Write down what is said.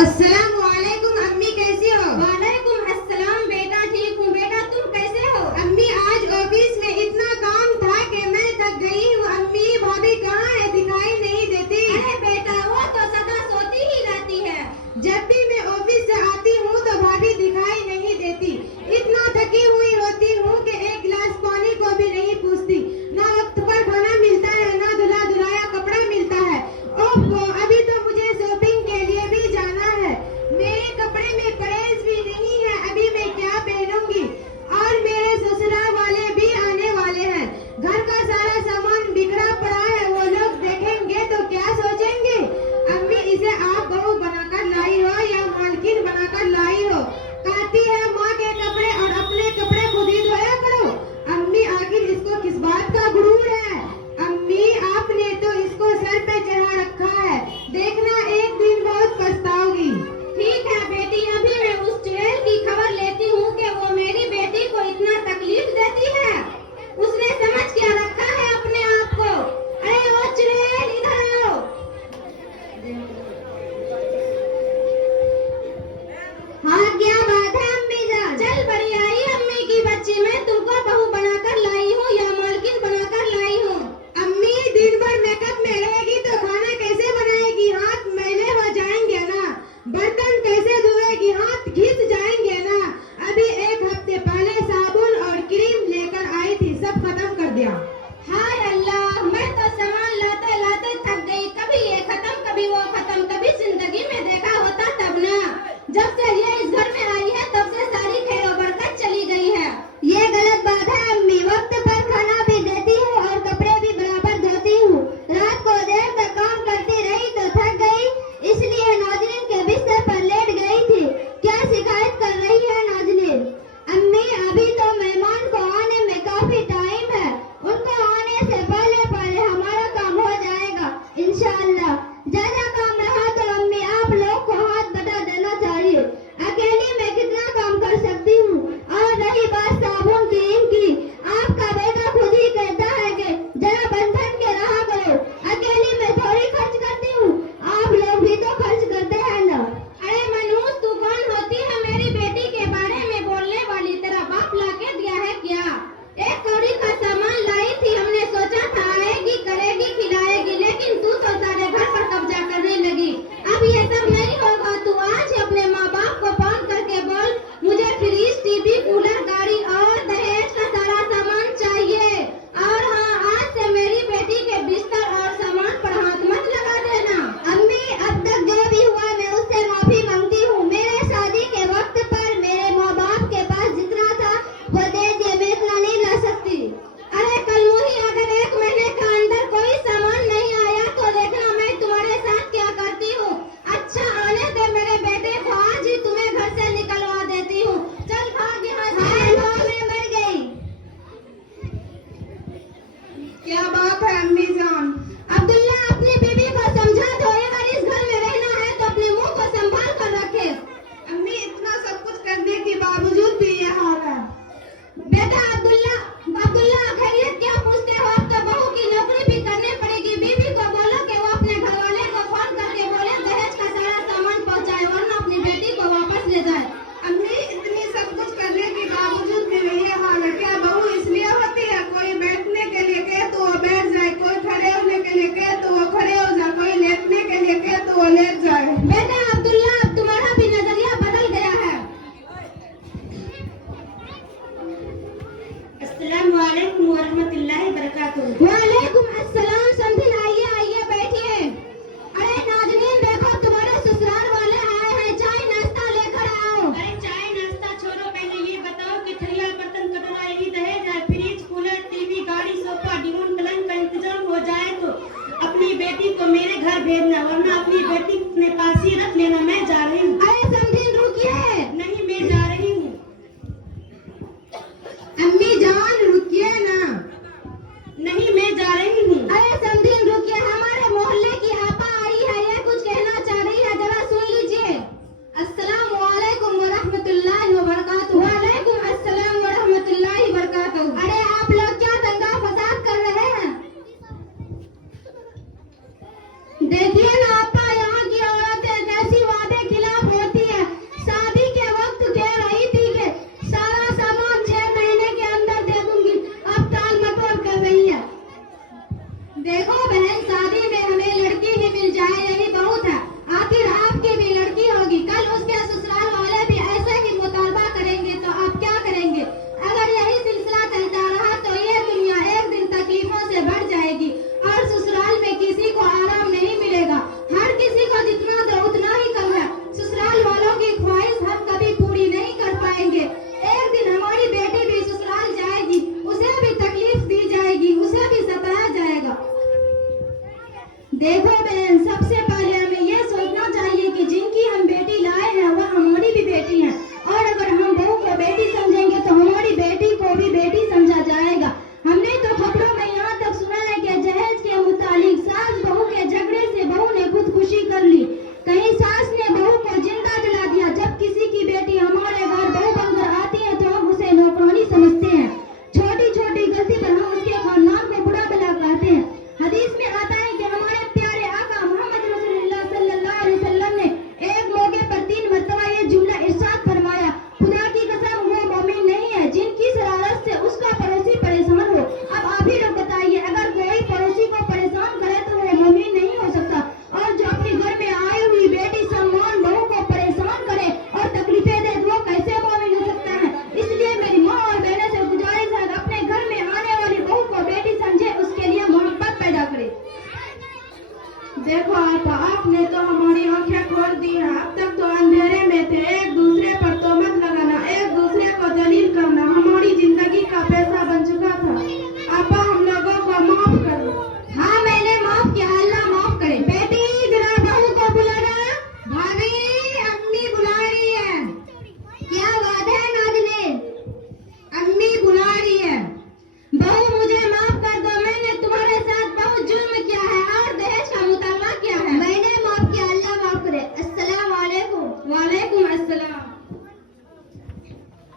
अस्सलाम वालेकुम अम्मी, कैसी हो? वालेकुम अस्सलाम बेटा, ठीक हूँ बेटा, तुम कैसे हो? अम्मी आज ऑफिस में इतना काम था कि मैं थक गई हूँ। अम्मी भाभी कहाँ है, दिखाई नहीं देती। अरे बेटा वो तो सदा सोती ही रहती है। जब भी मैं ऑफिस से आती हूँ तो भाभी दिखाई नहीं देती। इतना थकी हुई होती हूँ कि एक गिलास पानी को भी नहीं पूछती। ना वक्त पर खाना मिलता है, ना धुला धुलाया कपड़ा मिलता है। ओहो, अभी तो मुझे शॉपिंग के लिए भी जाना है। मेरे कपड़े में प्रेस भी नहीं है, अभी मैं क्या पहनूंगी। और मेरे ससुराल वाले भी आने वाले हैं। घर का सारा सामान बिखरा पड़ा है, वो लोग देखेंगे तो क्या सोचेंगे। अम्मी इसे आप बहू बनाकर लाई हो या मालकिन बनाकर लाई हो? कहती है माँ के कपड़े और अपने कपड़े खुद ही धोया करो। अम्मी आखिर इसको किस बात का गुरूर है? अम्मी आपने तो इसको सर पे चढ़ा रखा है, देखना एक दिन बहुत पछताओगी। ठीक है बेटी, अभी मैं उस चुड़ैल की खबर लेती हूँ कि वो मेरी बेटी को इतना तकलीफ देती है। उसने समझ क्या रखा है अपने आप को। अरे वो चुड़ैल इधर आओ। हाँ क्या बात है अम्मी जान? चल बड़ी आई अम्मी की बच्ची, मैं तुमको बहू बनाकर लाई हूँ या मालकिन बनाकर लाई हूँ? अम्मी दिन भर मेकअप में रहेगी तो खाना कैसे बनाएगी? हाथ मैले हो जाएंगे ना। बर्तन कैसे धोएगी? हाथ घिस जाएंगे ना। अभी एक हफ्ते पहले साबुन और क्रीम लेकर आई थी, सब खत्म कर दिया। हाय अल्लाह, मैं तो सामान लाते लाते थक गई। कभी ये खत्म कभी वो खत्म, कभी जिंदगी में देखा होता तब ना। जब से ये इस घर में आई है तब से सारी खैर बरकत चली गई है। ये गलत बात है अम्मी, वक्त पर खाना भी देती हूँ और कपड़े भी बराबर धोती हूँ। रात को देर तक काम करती रही तो थक गई, इसलिए नाज़रीन के बिस्तर पर लेट गई थी। क्या शिकायत कर रही है नाज़रीन? अम्मी अभी तो मेहमान को आने में काफी टाइम है, उनको आने से पहले पहले हमारा काम हो जाएगा इंशाअल्लाह। ज्यादा काम रहा तो अम्मी आप लोग को हाथ बटा देना चाहिए। अकेली मैं कितना काम कर सकती हूँ। और रही बात साबुन क्रीम की, आपका बेटा खुद ही कहता है कि जरा बंधन के रहा करो। अकेली मैं थोड़ी खर्च करती हूँ, आप लोग भी तो खर्च करते हैं ना। अरे मनूस, तू कौन होती है मेरी बेटी के बारे में बोलने वाली? तेरा बाप लाके दिया है क्या? एक कौड़ी का सामान लाई थी, हमने सोचा था आएगी करेगी खिलाएगी, लेकिन तू तो सारे घर पर कब्जा करने लगी। अब ये सब नहीं होगा। तू आज ही अपने माँ बाप को फोन करके बोल मुझे फ्रिज टीवी कूलर गाड़ी और दहेज का सारा सामान चाहिए। और हाँ, आज से मेरी बेटी के बिस्तर और सामान पर हाथ मत लगा देना। अम्मी अब तक जो भी हुआ मैं उससे माफी मांगती हूँ। मेरे शादी के वक्त पर मेरे माँ बाप के पास जितना था वो दे दिए, मैं इतना नहीं ला सकती। अरे कलमुही, अगर 1 महीने के अंदर कोई सामान नहीं आया तो देखना मैं तुम्हारे साथ क्या करती हूँ। अच्छा आने दे मेरे बेटे को, आज ही तुम्हें घर से निकलवा देती हूँ। चल भाग यहाँ से। हाय लो, मैं मर गई। क्या बात है अम्मी जान? अब्दुल्ला, अपनी बीवी को समझा दो, अगर इस घर में रहना है तो अपने मुंह को संभाल कर रखे। अम्मी इतना सब कुछ करने के बावजूद भी ये हाल है। बेटा अब्दुल्ला, खैरियत क्या पूछते हो? अब तो बहू की नौकरी भी करनी पड़ेगी। बीवी को बोलो कि वो अपने घर वाले को फोन करके बोले दहेज का सारा सामान पहुंचाए, वरना अपनी बेटी को वापस ले जाए। अम्मी इतनी सब कुछ करने के बावजूद भी यही हाल है। क्या बहू इसलिए होती है कोई बैठने के लिए कहे तो वो बैठ जाए, कोई खड़े होने के लिए कहे तो वो खड़े हो जाए, कोई लेटने के लिए कहे तो वो लेट